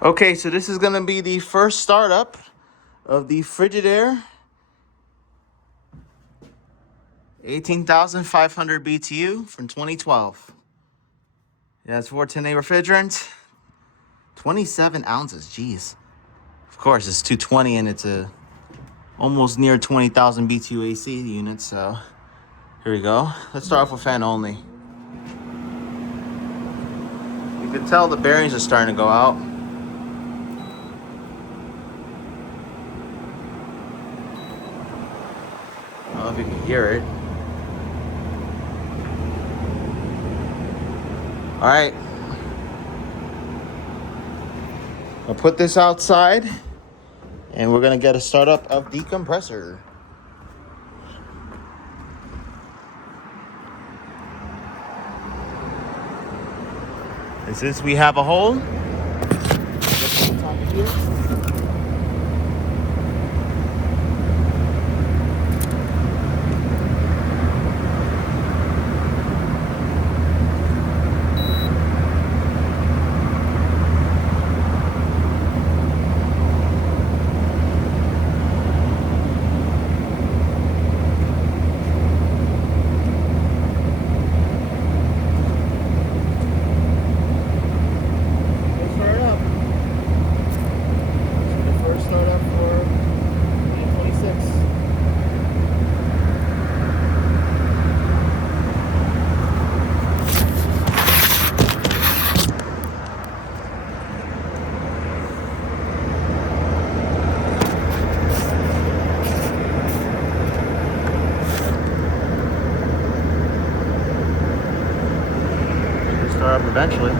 Okay, so this is gonna be the first startup of the Frigidaire 18,500 BTU from 2012. Yeah, it's 410A refrigerant, 27 ounces. Jeez. Of course, it's 220 and it's a almost near 20,000 BTU AC unit. So here we go. Let's start off with fan only. You can tell the bearings are starting to go out. I don't know if you can hear it. All right. I'll put this outside and we're gonna get a startup of the compressor. And since we have a hole, let's put the top here. Start up eventually.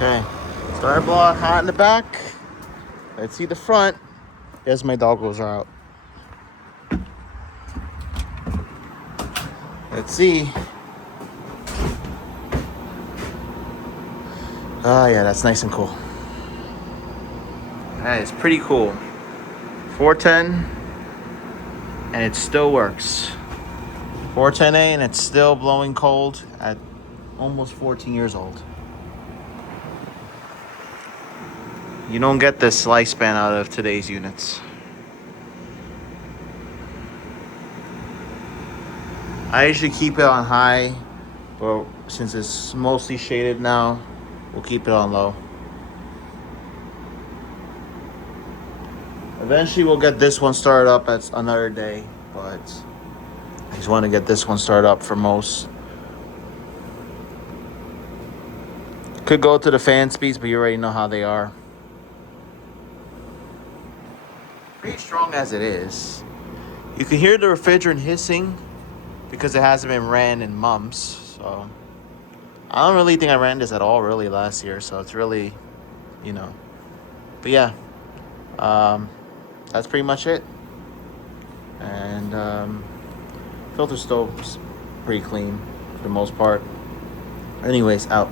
Okay, starter block hot in the back. Let's see the front. There's my doggles are out. Let's see. Oh yeah, that's nice and cool. That is pretty cool. 410, and it still works. 410A, and it's still blowing cold at almost 14 years old. You don't get this lifespan out of today's units. I usually keep it on high, but since it's mostly shaded now, we'll keep it on low. Eventually we'll get this one started up at another day, but I just want to get this one started up for most. Could go to the fan speeds, but you already know how they are. Pretty strong as it is. You can hear the refrigerant hissing because it hasn't been ran in months. So I don't really think I ran this at all really last year. So it's really, but yeah, that's pretty much it. And filter stove's pretty clean for the most part. Anyways, out.